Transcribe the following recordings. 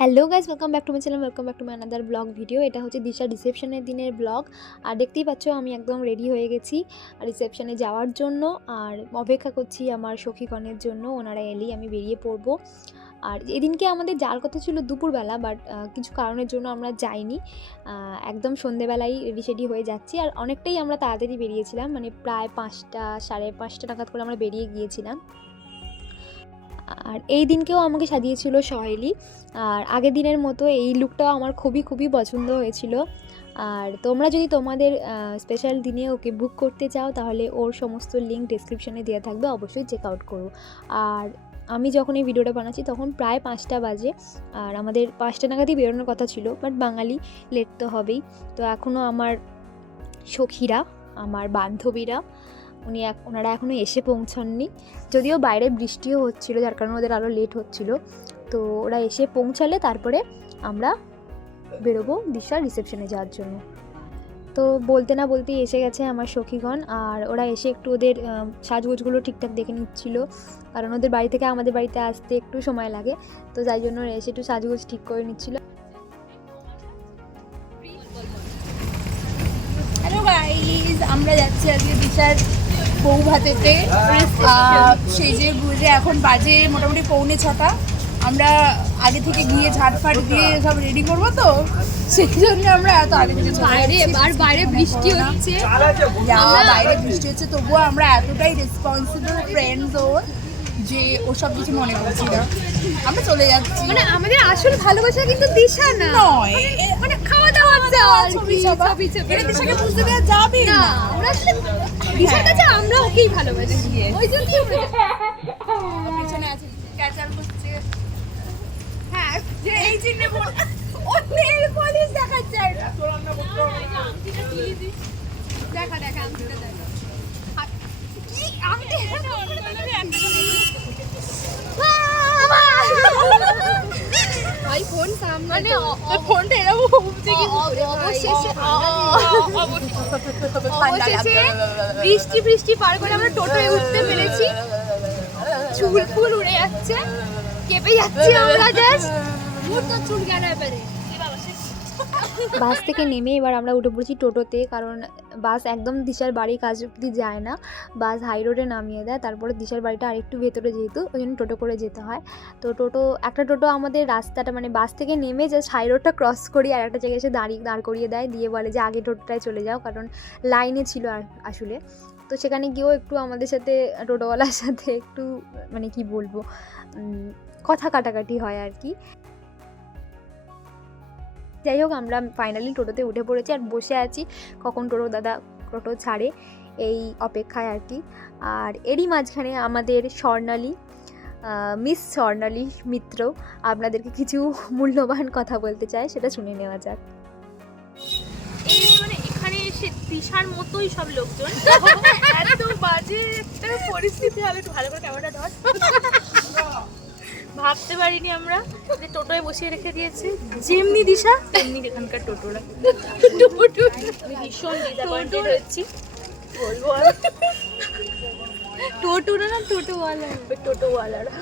Hello guys welcome back to my channel welcome back to my another blog video এটা হচ্ছে দিশা রিসেপশনের দিনের blog আর দেখতেই পাচ্ছ, আমি একদম রেডি হয়ে গেছি রিসেপশনে যাওয়ার জন্য। আর অপেক্ষা করছি আমার সখীগণের জন্য, ওনারা এলেই আমি বেরিয়ে পড়ব। আর এদিনকে আমাদের যাওয়ার কথা ছিল দুপুরবেলা বাট কিছু কারণের জন্য আমরা যাইনি। একদম সন্ধেবেলায় রেডি হয়ে যাচ্ছি। আর অনেকটাই আমরা তাড়াতাড়ি বেরিয়েছিলাম মানে প্রায় পাঁচটা, সাড়ে পাঁচটা নাগাদ করে আমরা বেরিয়ে গিয়েছিলাম। আর এই দিনকেও আমাকে সাজিয়েছিল সহেলি আর আগের দিনের মতো এই লুকটাও আমার খুবই খুবই পছন্দ হয়েছিল। আর তোমরা যদি তোমাদের স্পেশাল দিনে ওকে বুক করতে চাও, তাহলে ওর সমস্ত লিঙ্ক ডিসক্রিপশনে দেওয়া থাকবে। অবশ্যই চেক আউট করো। আর আমি যখন এই ভিডিওটা বানাচ্ছি, তখন প্রায় পাঁচটা বাজে। আর আমাদের পাঁচটা নাগাদই বেরোনোর কথা ছিল বাট বাঙালি লেট তো হবেই। তো এখনও আমার সখীরা, আমার বান্ধবীরা উনি এক, ওনারা এখনও এসে পৌঁছাননি। যদিও বাইরে বৃষ্টিও হচ্ছিল, যার কারণে ওদের আরও লেট হচ্ছিল। তো ওরা এসে পৌঁছালে তারপরে আমরা বেরোবো দিশার রিসেপশনে যাওয়ার জন্য। তো বলতে না বলতেই এসে গেছে আমার সখীগণ। আর ওরা এসে একটু ওদের সাজগোজগুলো ঠিকঠাক দেখে নিচ্ছিল। কারণ ওদের বাড়ি থেকে আমাদের বাড়িতে আসতে একটু সময় লাগে। তো যাই জন্য ওরা এসে একটু সাজগোজ ঠিক করে নিচ্ছিল। হ্যালো আমরা যাচ্ছি আজকে দিশার বউ ভাতেতে সেই সেজে গুজে এখন বাজে মোটামুটি পৌনে ছটা আমরা আগে থেকে গিয়ে ঝাড়ফাট দিয়ে সব রেডি করব তো সেই জন্য আমরা এত আগে থেকে বাইরে আর বাইরে বৃষ্টি হচ্ছে। বাইরে বৃষ্টি হচ্ছে তবুও আমরা এতটাই রেসপন্সিবল ফ্রেন্ডস ওর যে ওসব কিছু মনে করছি না আমরা চলে যাচ্ছি মানে আমাদের আসল ভালোবাসা কিন্তু দিশা না নয় মানে খাওয়া দাওয়া আর ছবি। ছবি চাপা। দিশাকে বুঝতে দেওয়া যাবে না আমরা আসলে দিশার কাছে আমরা ওকেই ভালোবাসি ওই আমরা পেছনে আছে ক্যাচার করছে হ্যাঁ যে এই চিহ্ন নেল পলিশ দেখাচ্ছে দেখা দেখা আংটিটা দেখা কি আমি তো এরকম করে তাহলে একটা ভাই ফোন সামনে মানে ফোনটা এরকম কি? অবশেষে অবশেষে বৃষ্টি বৃষ্টি পার করে আমরা টোটোয় উঠতে পেরেছি। চুল ফুল উড়ে যাচ্ছে। কেঁপে যাচ্ছি আমরা জাস্ট মুহূর্ত চুল গেল এবারে। বাস থেকে নেমে এবার আমরা উঠে পড়েছি টোটোতে, কারণ বাস একদম দিশার বাড়ির কাজ অব্দি যায় না। বাস হাই রোডে নামিয়ে দেয়, তারপরে দিশার বাড়িটা আরেকটু ভেতরে যেহেতু, ওই জন্য টোটো করে যেতে হয়। তো টোটো, একটা টোটো আমাদের রাস্তাটা মানে বাস থেকে নেমে জাস্ট হাই রোডটা ক্রস করি আর একটা জায়গায় এসে দাঁড়িয়ে, দাঁড় করিয়ে দেয়, দিয়ে বলে যে আগে টোটোটায় চলে যাও, কারণ লাইনে ছিল আসলে। তো সেখানে গিয়েও একটু আমাদের সাথে, টোটোওয়ালার সাথে একটু মানে কি বলব কথা কাটাকাটি হয় আর কি। যাই হোক আমরা ফাইনালি টোটোতে উঠে পড়েছি আর বসে আছি। কখন টোটো দাদা টোটো ছাড়ে এই অপেক্ষায় আর কি। আর এরই মাঝখানে আমাদের স্বর্ণালী মিস স্বর্ণালী মিত্র আপনাদেরকে কিছু মূল্যবান কথা বলতে চায় সেটা শুনে নেওয়া যাক। এই মানে এখানে এসে মতোই সব লোকজন। এত বাজে একটা পরিস্থিতি হবে ভালো করে ক্যামেরাটা ধর। ভাবতে পারিনি আমরা যে টোটোয় বসিয়ে রেখে দিয়েছি। যেমনি দিশা তেমনি এখানকার টোটোরা ভীষণ ডিসঅ্যাপয়েন্টেড হচ্ছি বলব আর টোটোরা না টোটোওয়ালা ওই টোটোওয়ালারা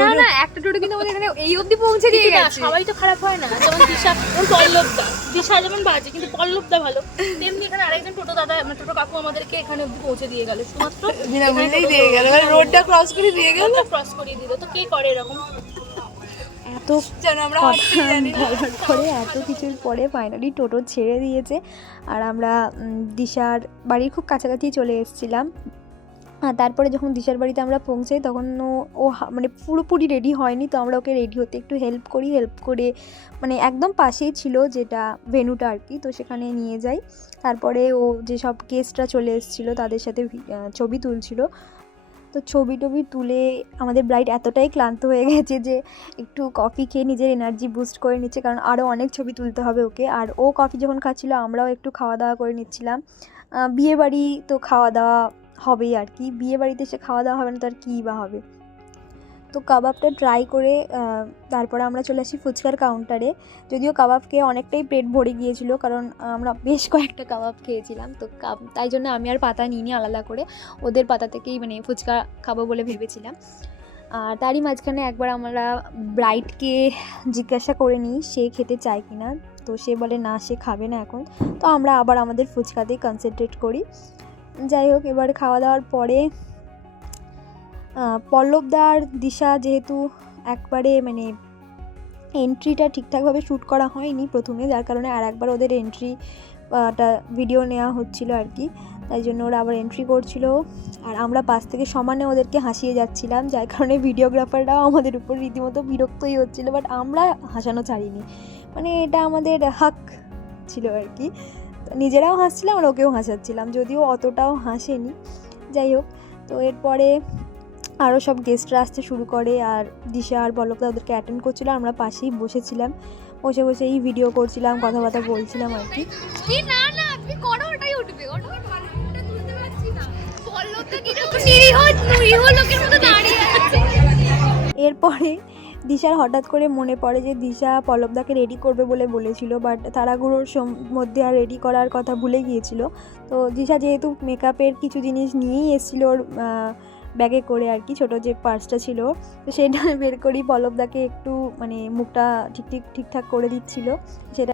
না না একটা টোটো কিন্তু আমাদের এখানে এই অবধি পৌঁছে দিয়ে না, গেছে। সবাই তো খারাপ হয় না। যেমন দিশা যেমন পল্লবদা। দিশা যেমন বাজে কিন্তু পল্লবদা ভালো। তেমনি এখানে আরেকজন টোটো দাদা মানে টোটো কাকু আমাদেরকে এখানে অব্দি পৌঁছে দিয়ে গেল। শুধুমাত্র বিনামূল্যেই দিয়ে গেল। মানে রোডটা ক্রস করে দিয়ে গেল। ক্রস করিয়ে দিল। তো কে করে এরকম? এত না। পরে এত কিছুর পরে ফাইনালি টোটো ছেড়ে দিয়েছে। আর আমরা দিশার বাড়ির খুব কাছাকাছি চলে এসেছিলাম। আর তারপরে যখন দিশার বাড়িতে আমরা পৌঁছাই, তখন ও- মানে পুরোপুরি রেডি হয়নি, তো আমরা ওকে রেডি হতে একটু হেল্প করি হেল্প করে মানে একদম পাশেই ছিল যেটা ভেনুটা আর কি, তো সেখানে নিয়ে যাই। তারপরে ও যেসব গেস্টরা চলে এসেছিল, তাদের সাথে ছবি তুলছিল। তো ছবি টবি তুলে আমাদের ব্রাইড এতটাই ক্লান্ত হয়ে গেছে যে একটু কফি খেয়ে নিজের এনার্জি বুস্ট করে নিচ্ছে, কারণ আরও অনেক ছবি তুলতে হবে ওকে। আর ও কফি যখন খাচ্ছিল, আমরাও একটু খাওয়া দাওয়া করে নিচ্ছিলাম। বিয়ে বাড়ি তো খাওয়া দাওয়া হবেই আর কি। বিয়ে বাড়িতে এসে খাওয়া দাওয়া হবে না তো আর কী বা হবে? তো কাবাবটা ট্রাই করে তারপরে আমরা চলে আসি ফুচকার কাউন্টারে যদিও কাবাব খেয়ে অনেকটাই পেট ভরে গিয়েছিল, কারণ আমরা বেশ কয়েকটা কাবাব খেয়েছিলাম। তো তাই জন্য আমি আর পাতা নিইনি আলাদা করে। ওদের পাতা থেকেই মানে ফুচকা খাব বলে ভেবেছিলাম। আর তারই মাঝখানে একবার আমরা ব্রাইটকে জিজ্ঞাসা করে নিই, সে খেতে চায় কি না তো সে বলে, না, সে খাবে না এখন। তো আমরা আবার আমাদের ফুচকাতেই কনসেন্ট্রেট করি। যাই হোক এবার খাওয়া দাওয়ার পরে আহ, পল্লবদা দিশা যেহেতু একবারে মানে এন্ট্রিটা ঠিকঠাকভাবে শ্যুট করা হয়নি প্রথমে যার কারণে আর একবার ওদের এন্ট্রি টা ভিডিও নেওয়া হচ্ছিল আর কি। তাই জন্য ওরা আবার এন্ট্রি করছিল। আর আমরা পাশ থেকে সমানে ওদেরকে হাসিয়ে যাচ্ছিলাম যার কারণে ভিডিওগ্রাফাররাও আমাদের উপর রীতিমতো বিরক্তই হচ্ছিল বাট আমরা হাসানো ছাড়িনি। মানে এটা আমাদের হাক ছিল আর কি। নিজেরাও হাসছিলাম আর ওকেও হাসাচ্ছিলাম যদিও অতটাও হাসেনি। যাই হোক তো এরপরে আরও সব গেস্টরা আসতে শুরু করে আর দিশা আর পল্লবদা ওদেরকে অ্যাটেন্ড করছিল আমরা পাশেই বসেছিলাম। বসে বসে এই ভিডিও করছিলাম কথাবার্তা বলছিলাম আর কি। না না করো ওটাই উঠবে। এরপরে দিশার হঠাৎ করে মনে পড়ে যে দিশা পল্লবদাকে রেডি করবে বলে বলেছিল বাট তারাগুলোর মধ্যে আর রেডি করার কথা ভুলে গিয়েছিল। তো দিশা যেহেতু মেকআপের কিছু জিনিস নিয়েই এসেছিল ওর ব্যাগে করে আর কি, ছোটো যে পার্সটা ছিল, তো সেটা বের করেই পল্লবদাকে একটু মানে মুখটা ঠিক ঠিক, ঠিকঠাক করে দিচ্ছিল। সেটা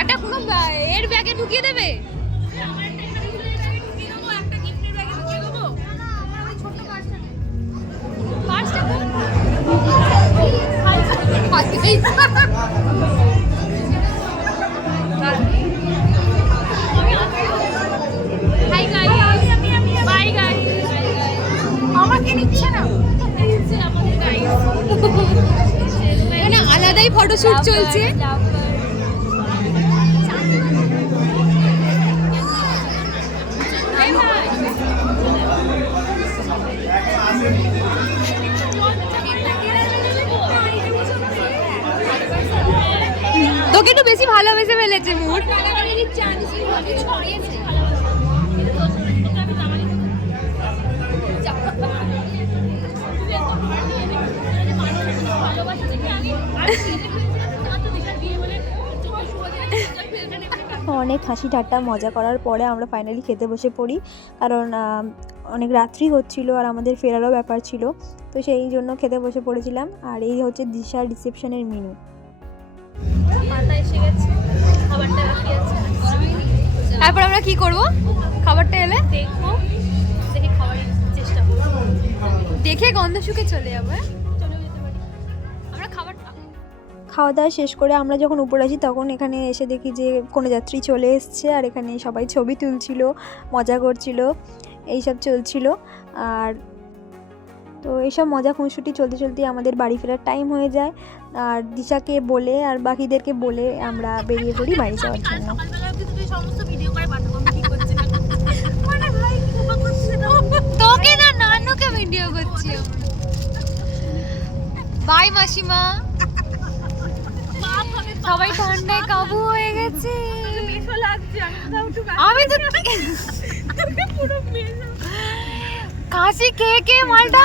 একটা কোনো এর ব্যাগে ঢুকিয়ে দেবে? পার্সটা ফটোশুট চলছে তোকে একটু বেশি ভালোবেসে ফেলেছে মুড অনেক হাসি ঠাট্টা মজা করার পরে আমরা ফাইনালি খেতে বসে পড়ি। কারণ অনেক রাত্রি হচ্ছিল আর আমাদের ফেরারও ব্যাপার ছিল। তো সেই জন্য খেতে বসে পড়েছিলাম। আর এই হচ্ছে দিশার রিসেপশনের মেনু পাতা এসে গেছে খাবারটা বাকি আছে। তারপর আমরা কি করব? খাবারটা এলে? দেখব দেখে খাওয়ার চেষ্টা করব। দেখে গন্ধ শুকে চলে যাব হ্যাঁ? খাওয়া দাওয়া শেষ করে আমরা যখন উপরে আসি, তখন এখানে এসে দেখি যে কোনো যাত্রী চলে এসছে আর এখানে সবাই ছবি তুলছিল, মজা করছিল, এইসব চলছিল। আর তো এইসব মজা খুনসুটি চলতে চলতে আমাদের বাড়ি ফেরার টাইম হয়ে যায়। আর দিশাকে বলে আর বাকিদেরকে বলে আমরা বেরিয়ে পড়ি বাড়ি যাওয়ার জন্য। বাই মাসিমা। সবাই ঠান্ডায় কাবু হয়ে গেছে। মেশো লাগছে আমি তো পুরো মেশো কাশি খেয়ে খেয়ে মালটা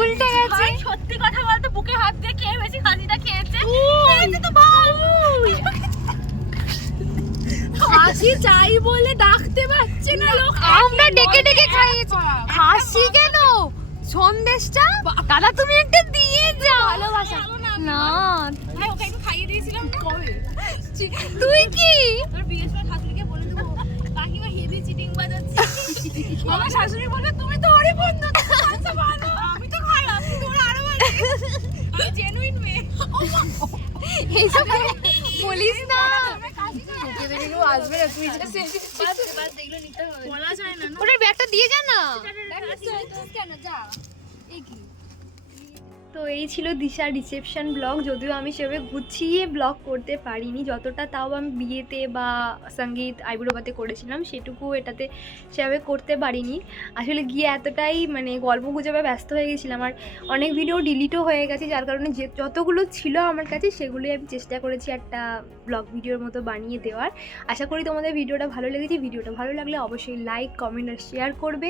উল্টে গেছে। ভাই সত্যি কথা বলতে বুকে হাত দিয়ে কে বেশি খাসিটা খেয়েছে। খেয়েছে তো বল। হাসি চাই বলে ডাকতে পারছে না লোক। আমরা ডেকে ডেকে খাইয়েছি। হাসি কেন? সন্দেশটা? দাদা তুমি একটা দিয়ে যাও। ভালোবাসা। না তুই কি? তোর বিয়ের সময় শাশুড়িকে বলে দেবো কাকিমা হেভি চিটিং বাজাচ্ছে। আমার শাশুড়ি বলবে তুমি তো ওরই বন্ধু আচ্ছা ভালো আমি তো খারাপ ওরা আরও ভালো। আমি জেনুইন মেয়ে। এইসব বলিস না। আসবে তুই ওটার ব্যাগটা দিয়ে যা না। কেন? যা এই কি? তো এই ছিল দিশা রিসেপশন ব্লগ যদিও আমি সেভাবে গুছিয়ে ব্লগ করতে পারিনি। যতটা তাও আমি বিয়েতে বা সংগীত আইবুড়োবাতে করেছিলাম, সেটুকু এটাতে সেভাবে করতে পারিনি। আসলে গিয়ে এতটাই মানে গল্প গুজবে ব্যস্ত হয়ে গেছিলাম। আর অনেক ভিডিও ডিলিটও হয়ে গেছে, যার কারণে যে যতগুলো ছিল আমার কাছে, সেগুলোই আমি চেষ্টা করেছি একটা ব্লগ ভিডিওর মতো বানিয়ে দেওয়ার। আশা করি তোমাদের ভিডিওটা ভালো লেগেছে। ভিডিওটা ভালো লাগলে অবশ্যই লাইক কমেন্ট আর শেয়ার করবে।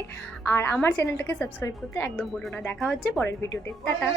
আর আমার চ্যানেলটাকে সাবস্ক্রাইব করতে একদম বলো না। দেখা হচ্ছে পরের ভিডিওতে টাটা।